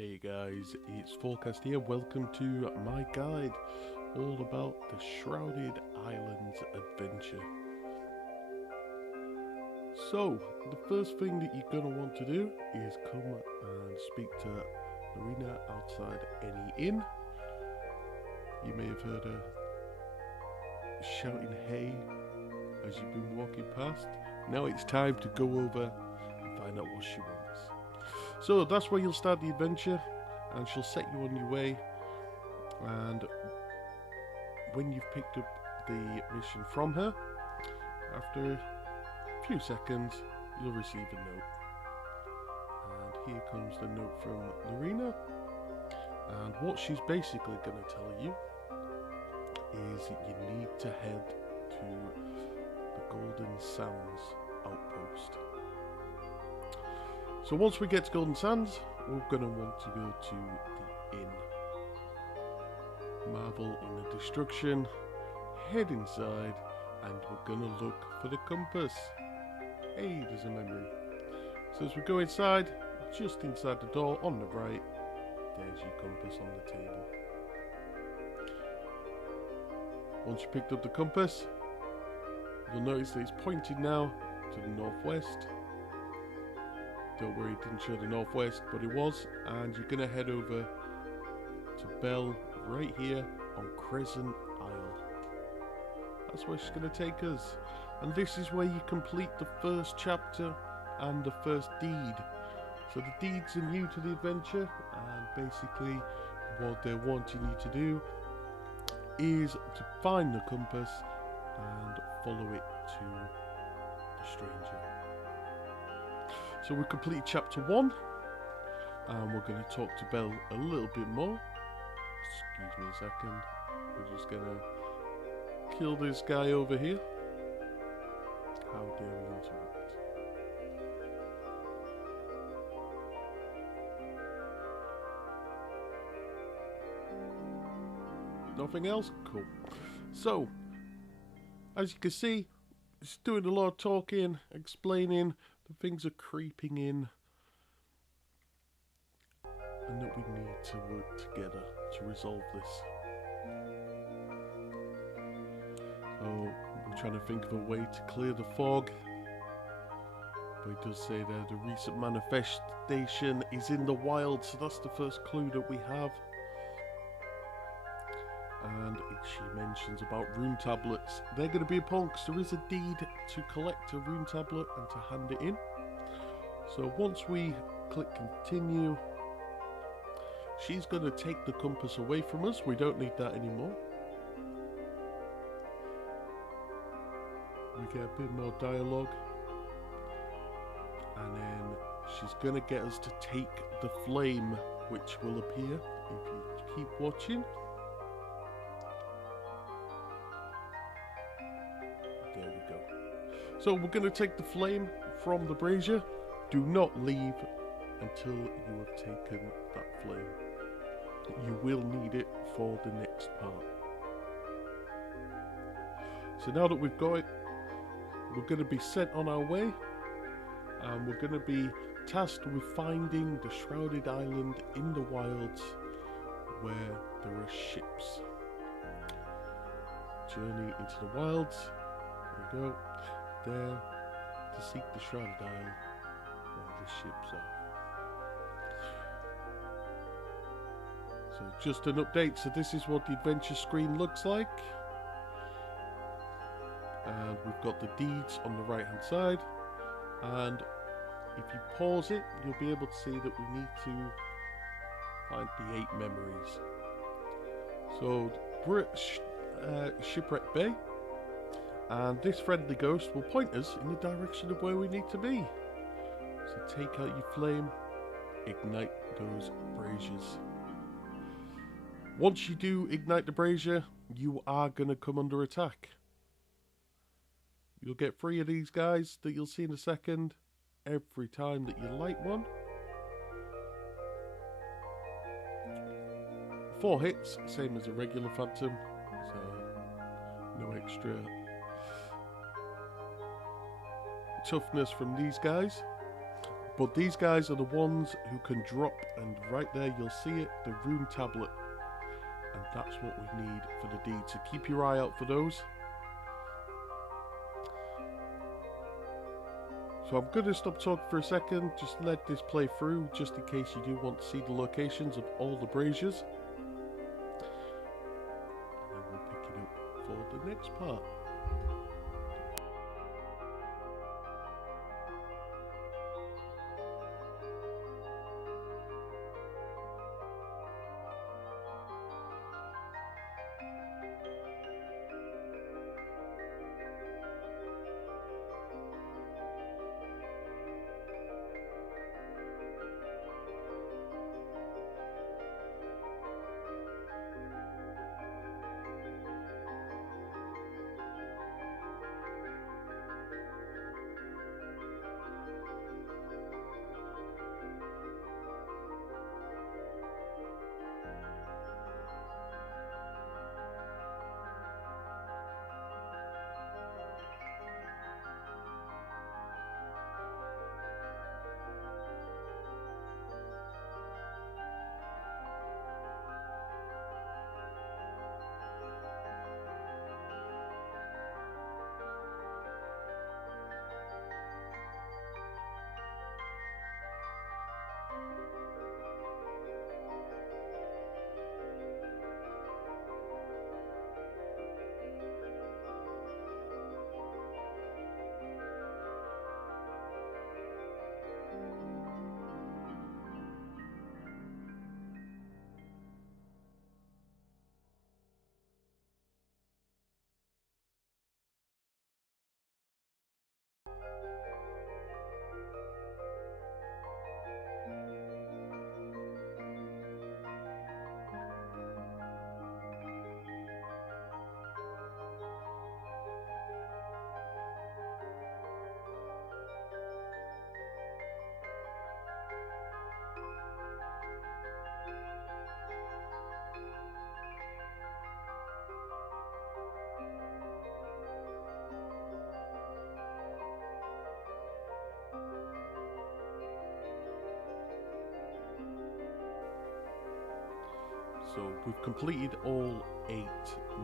Hey guys, it's Forecast here. Welcome to my guide all about the Shrouded Islands adventure. So, the first thing that you're going to want to do is come and speak to Marina outside any inn. You may have heard her shouting hey as you've been walking past. Now it's time to go over and find out what she wants. So that's where you'll start the adventure, and she'll set you on your way, and when you've picked up the mission from her, after a few seconds you'll receive a note. And here comes the note from Lorena, and what she's basically going to tell you is that you need to head to the Golden Sands outpost. So once we get to Golden Sands, we're going to want to go to the inn. Marvel in the destruction, head inside, and we're going to look for the compass. Hey, there's a memory. So as we go inside, just inside the door on the right, there's your compass on the table. Once you picked up the compass, you'll notice that it's pointing now to the northwest. Don't worry, it didn't show the northwest, but it was. And you're going to head over to Belle right here on Crescent Isle. That's where she's going to take us. And this is where you complete the first chapter and the first deed. So the deeds are new to the adventure, and basically what they're wanting you to do is to find the compass and follow it to the stranger. So we completed chapter 1, and we're going to talk to Belle a little bit more. Excuse me a second. We're just going to kill this guy over here. How dare we interrupt? Nothing else? Cool. So, as you can see, it's doing a lot of talking, explaining that things are creeping in, and that we need to work together to resolve this. So, we're trying to think of a way to clear the fog. But it does say that the recent manifestation is in the wild, so that's the first clue that we have. And she mentions about rune tablets. They're going to be important because there is a deed to collect a rune tablet and to hand it in. So once we click continue, she's going to take the compass away from us. We don't need that anymore. We get a bit more dialogue. And then she's going to get us to take the flame, which will appear if you keep watching. There we go. So we're going to take the flame from the brazier. Do not leave until you have taken that flame. You will need it for the next part. So now that we've got it, we're going to be sent on our way. And we're going to be tasked with finding the Shrouded Island in the wilds where there are ships. Journey into the wilds. There we go. There to seek the Shrouded Isle where the ships are. So just an update. So this is what the adventure screen looks like. And we've got the deeds on the right hand side. And if you pause it, you'll be able to see that we need to find the 8 memories. So Shipwreck Bay. And this friendly ghost will point us in the direction of where we need to be. So take out your flame, ignite those braziers. Once you do ignite the brazier, you are going to come under attack. You'll get 3 of these guys that you'll see in a second every time that you light one. 4 hits, same as a regular phantom, so no extra toughness from these guys. But these guys are the ones who can drop, and right there you'll see it, the rune tablet. And that's what we need for the deed, so keep your eye out for those. So I'm going to stop talking for a second, just let this play through, just in case you do want to see the locations of all the braziers. And then we'll pick it up for the next part. So we've completed all 8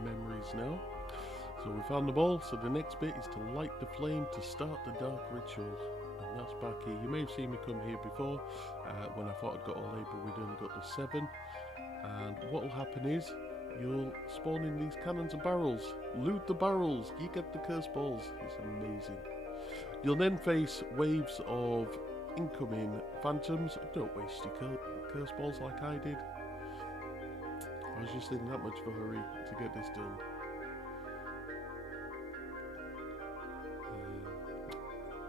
memories now. So we found them all, so the next bit is to light the flame to start the dark ritual. And that's back here. You may have seen me come here before, when I thought I'd got all 8, but we'd only got the 7. And what will happen is, you'll spawn in these cannons and barrels. Loot the barrels, you get the curse balls. It's amazing. You'll then face waves of incoming phantoms. Don't waste your curse balls like I did. I was just in that much of a hurry to get this done.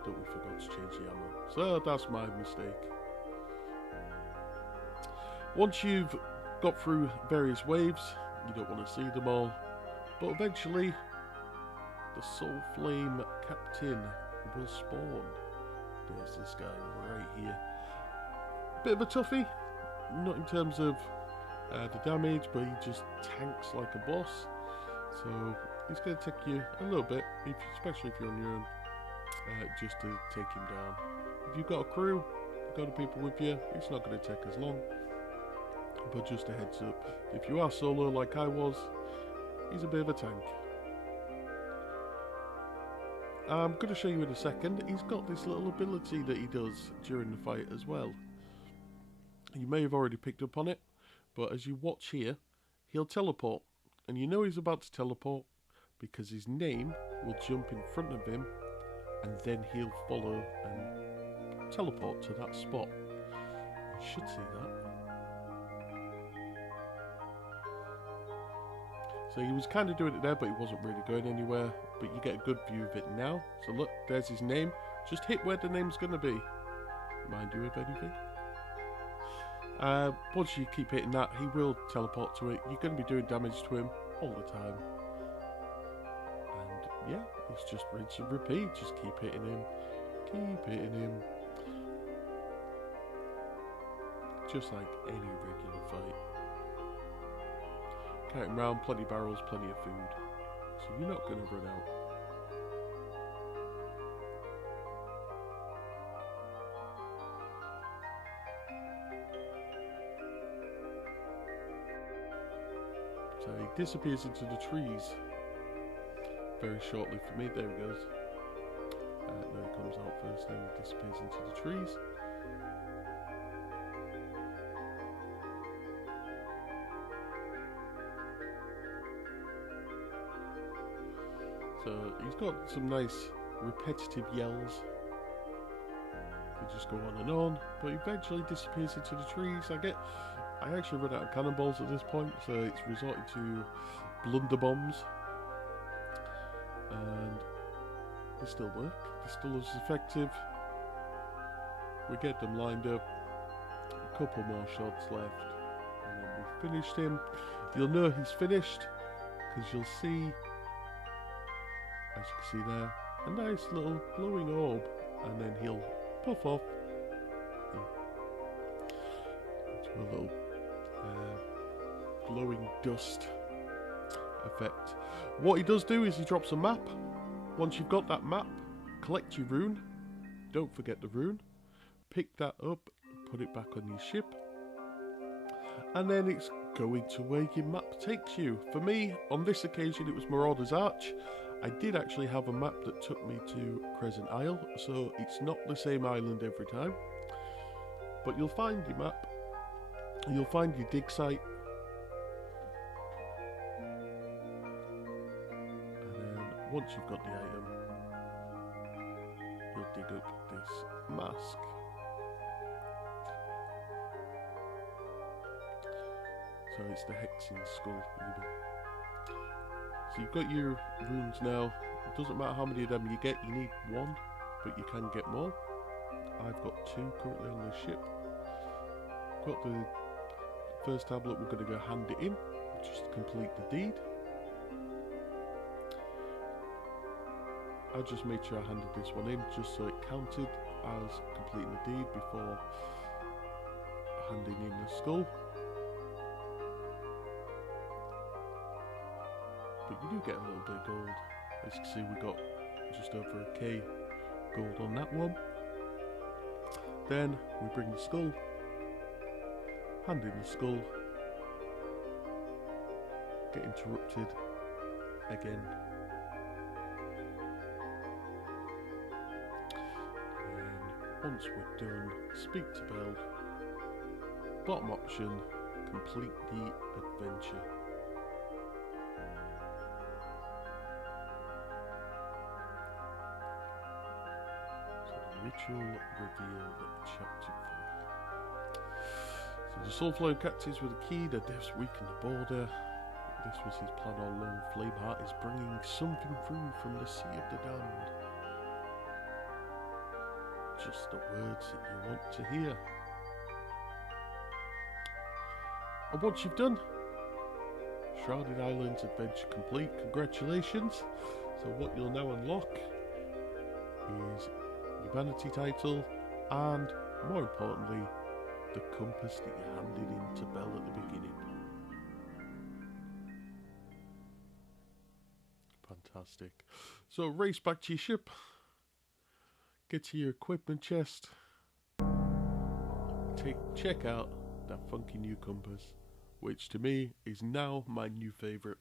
Don't we forgot to change the ammo. So that's my mistake. Once you've got through various waves, you don't want to see them all, but eventually the Soul Flame Captain will spawn. There's this guy right here. Bit of a toughie, not in terms of the damage, but he just tanks like a boss. So it's going to take you a little bit, especially if you're on your own, just to take him down. If you've got a crew, got the people with you, it's not going to take as long. But just a heads up, if you are solo like I was, he's a bit of a tank. I'm going to show you in a second. He's got this little ability that he does during the fight as well. You may have already picked up on it, but as you watch here, he'll teleport. And you know he's about to teleport because his name will jump in front of him, and then he'll follow and teleport to that spot. You should see that. So he was kind of doing it there, but he wasn't really going anywhere. But you get a good view of it now. So look, there's his name. Just hit where the name's going to be. Mind you of anything. Once you keep hitting that, he will teleport to it. You're going to be doing damage to him all the time. And yeah, it's just rinse and repeat. Just keep hitting him. Keep hitting him. Just like any regular fight. Counting round, plenty of barrels, plenty of food. So you're not going to run out. So he disappears into the trees very shortly for me. There he goes. No, he comes out first, then he disappears into the trees. So he's got some nice repetitive yells. They just go on and on, but eventually disappears into the trees. I actually run out of cannonballs at this point, so it's resorted to blunder bombs. And they still work. They're still as effective. We get them lined up. A couple more shots left. And then we've finished him. You'll know he's finished because you'll see, as you can see there, a nice little glowing orb. And then he'll puff off into a little glowing dust effect. What he does do is he drops a map. Once you've got that map, collect your rune. Don't forget the rune. Pick that up, put it back on your ship, and then it's going to where your map takes you. For me, on this occasion, it was Marauder's Arch. I did actually have a map that took me to Crescent Isle, so it's not the same island every time. But you'll find your map, you'll find your dig site, and then once you've got the item, you'll dig up this mask. So it's the Hexing Skull even. So you've got your runes now. It doesn't matter how many of them you get, you need one, but you can get more. I've got 2 currently on the ship. Got the first tablet, we're going to go hand it in, just to complete the deed. I just made sure I handed this one in, just so it counted as completing the deed before handing in the skull. But you do get a little bit of gold. As you can see, we got just over a K gold on that one. Then we bring the skull, hand in the skull, get interrupted again. And once we're done, speak to Belle. Bottom option, complete the adventure. Ritual revealed, chapter 3. So the Soulflow Cactus with a key, the devs weaken the border. This was his plan all along. Flameheart is bringing something through from the Sea of the Damned. Just the words that you want to hear. And once you've done, Shrouded Islands adventure complete. Congratulations. So what you'll now unlock is your vanity title, and more importantly, the compass that you handed in to Belle at the beginning. Fantastic. So race back to your ship, get to your equipment chest, check out that funky new compass, which to me is now my new favourite.